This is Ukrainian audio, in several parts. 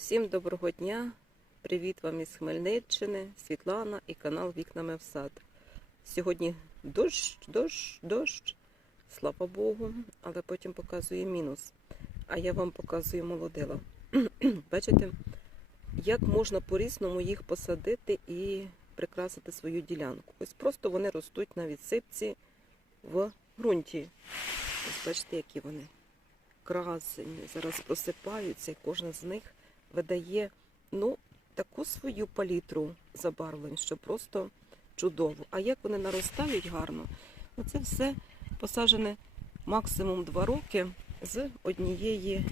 Всім доброго дня! Привіт вам із Хмельниччини, Світлана і канал Вікнами в сад. Сьогодні дощ, дощ, дощ, слава Богу, але потім показує мінус. А я вам показую молодила. Бачите, як можна по-різному їх посадити і прикрасити свою ділянку. Ось просто вони ростуть на відсипці в ґрунті. Ось бачите, які вони красені. Зараз просипаються, і кожна з них видає ну, таку свою палітру забарвлень, що просто чудово. А як вони наростають гарно, оце все посаджене максимум два роки з однієї,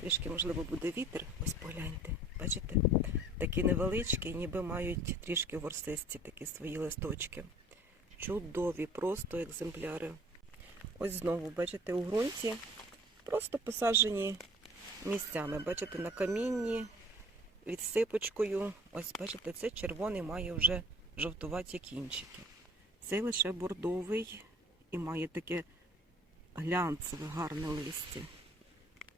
трішки, можливо, буде вітер. Ось погляньте, бачите? Такі невеличкі, ніби мають трішки ворсисті такі свої листочки. Чудові, просто екземпляри. Ось знову, бачите, у ґрунті просто посаджені місцями. Бачите, на камінні, відсипочкою. Ось, бачите, це червоний має вже жовтуваті кінчики. Цей лише бордовий і має таке глянцеве, гарне листя.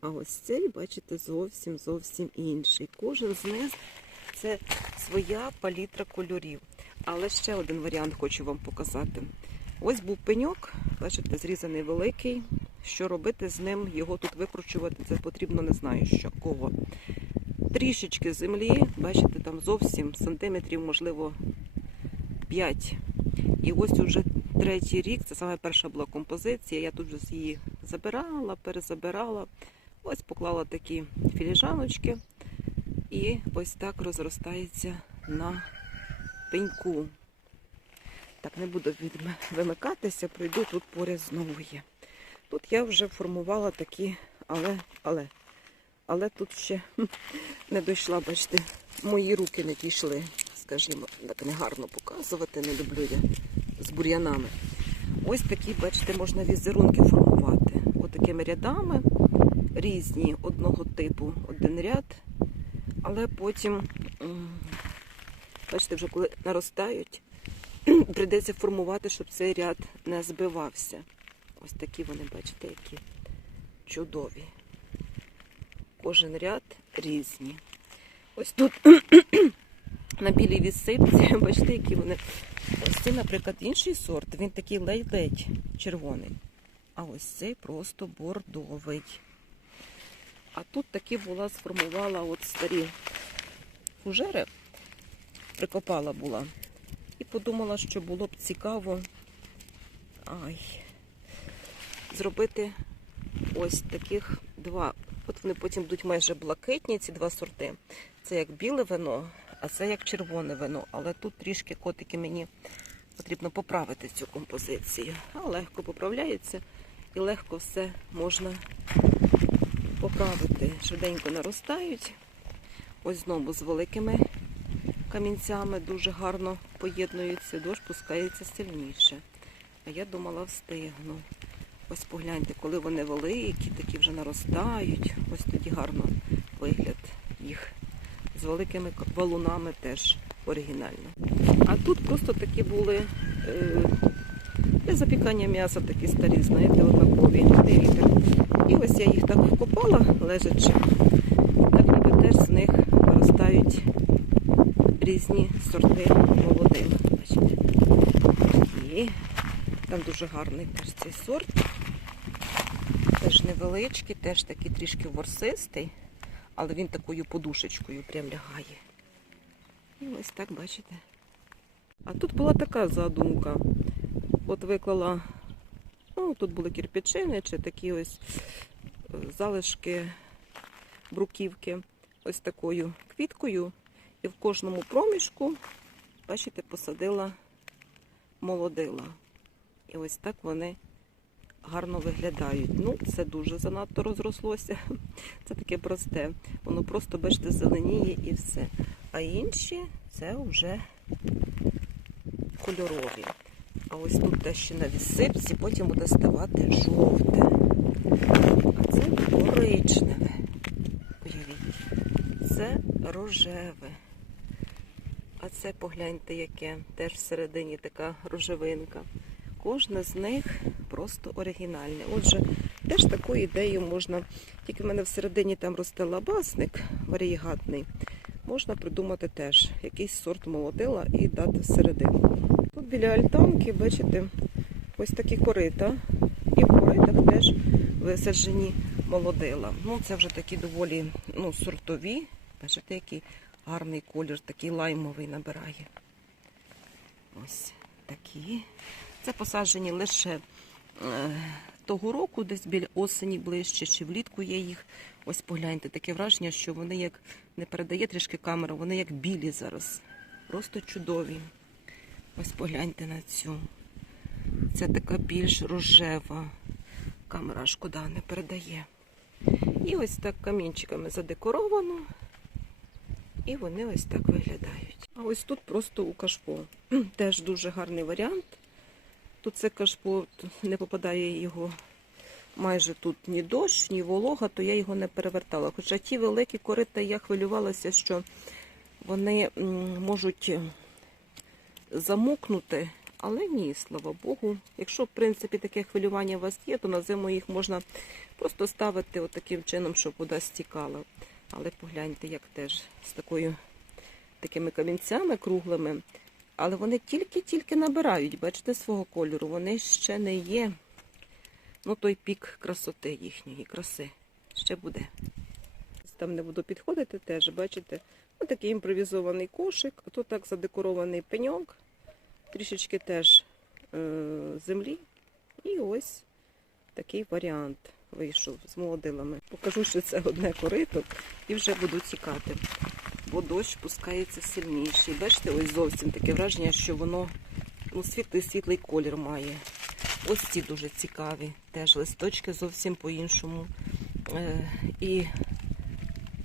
А ось цей, бачите, зовсім зовсім інший. Кожен з них це своя палітра кольорів. Але ще один варіант хочу вам показати. Ось був пеньок, бачите, зрізаний великий. Що робити з ним, його тут викручувати, це потрібно не знаю що, кого. Трішечки землі, бачите, там зовсім сантиметрів, можливо, 5. І ось уже третій рік, це саме перша була композиція. Я тут її забирала, перезабирала. Ось поклала такі філіжаночки. І ось так розростається на пеньку. Так, не буду вимикатися, пройду тут поряд знову є. Тут я вже формувала такі, але, але, але тут ще не дійшла, бачите, мої руки не дійшли, скажімо, так не гарно показувати, не люблю я з бур'янами. Ось такі, бачите, можна візерунки формувати. Ось такими рядами, різні одного типу, один ряд, але потім, бачите, вже коли наростають, прийдеться формувати, щоб цей ряд не збивався. Ось такі вони, бачите, які чудові. Кожен ряд різні. Ось тут на білій відсипці, бачите, які вони. Ось це, наприклад, інший сорт, він такий ледь-ледь червоний. А ось цей просто бордовий. А тут таки була, сформувала от старі фужери, прикопала була. І подумала, що було б цікаво. Ай, зробити ось таких два. От вони потім будуть майже блакитні, ці два сорти. Це як біле вино, а це як червоне вино. Але тут трішки котики мені потрібно поправити цю композицію. А легко поправляється і легко все можна поправити. Швиденько наростають. Ось знову з великими камінцями дуже гарно поєднуються, дощ пускається сильніше. А я думала, встигну. Ось погляньте, коли вони великі, такі вже наростають. Ось тоді гарно вигляд їх. З великими валунами теж оригінально. А тут просто такі були е, для запікання м'яса такі старі, знаєте, однакові. І ось я їх так вкопала, лежачи. Так ніби теж з них виростають різні сорти молодих. І там дуже гарний теж цей сорт. Теж невеличкий, теж такий трішки ворсистий, але він такою подушечкою прям лягає. І ось так, бачите. А тут була така задумка. От виклала, ну, тут були кирпичини чи такі ось е, залишки бруківки, ось такою квіткою. І в кожному проміжку, бачите, посадила молодила. І ось так вони гарно виглядають. Ну, це дуже занадто розрослося. Це таке просте. Воно просто, бачите, зеленіє і все. А інші це вже кольорові. А ось тут те ще на відсипці, потім буде ставати жовте. А це коричневе. Уявіть. Це рожеве. А це погляньте, яке теж всередині така рожевинка. Кожне з них просто оригінальне. Отже, Теж таку ідею можна, тільки в мене всередині там росте лабасник варієгатний. Можна придумати теж якийсь сорт молодила і дати всередину. Тут біля альтанки, бачите, ось такі корита. І в коритах теж висаджені молодила. Ну, це вже такі доволі ну, сортові. Бачите, який гарний колір, такий лаймовий набирає. Ось такі. Це посаджені лише е, того року, десь біля осені ближче, чи влітку є їх. Ось погляньте, таке враження, що вони як не передає трішки камера, вони як білі зараз. Просто чудові. Ось погляньте на цю. Це така більш рожева. Камера шкода не передає. І ось так камінчиками задекоровано. І вони ось так виглядають. А ось тут просто у кашпо. Теж дуже гарний варіант. Тут це кашпо не попадає його майже тут ні дощ, ні волога, то я його не перевертала. Хоча ті великі корита я хвилювалася, що вони можуть замокнути, але ні, слава Богу. Якщо, в принципі, таке хвилювання у вас є, то на зиму їх можна просто ставити таким чином, щоб вода стікала. Але погляньте, як теж з такою такими камінцями круглими. Але вони тільки-тільки набирають, бачите, свого кольору. Вони ще не є. Ну, той пік красоти їхньої, краси. Ще буде. Там не буду підходити теж, бачите, ось такий імпровізований кошик, а тут так задекорований пеньок, трішечки теж е- землі. І ось такий варіант вийшов з молодилами. Покажу, що це одне корито і вже буду тікати. Бо дощ пускається сильніший. Бачите, ось зовсім таке враження, що воно ну, світлий світлий колір має. Ось ці дуже цікаві. Теж листочки зовсім по-іншому. Е, і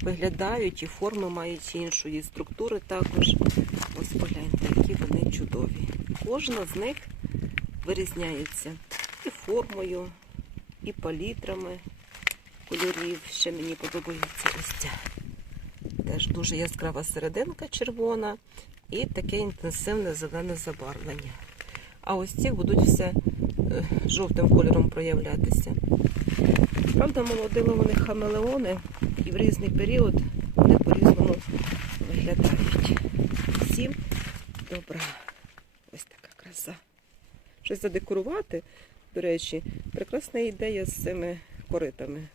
виглядають, і форми мають іншої структури також. Ось погляньте, які вони чудові. Кожна з них вирізняється і формою, і палітрами кольорів. Ще мені подобається ось ця. Теж дуже яскрава серединка червона і таке інтенсивне зелене забарвлення. А ось ці будуть все е, жовтим кольором проявлятися. Правда, молодили вони хамелеони і в різний період вони по-різному виглядають. Всім добра. Ось така краса. Щось задекорувати, до речі, прекрасна ідея з цими коритами.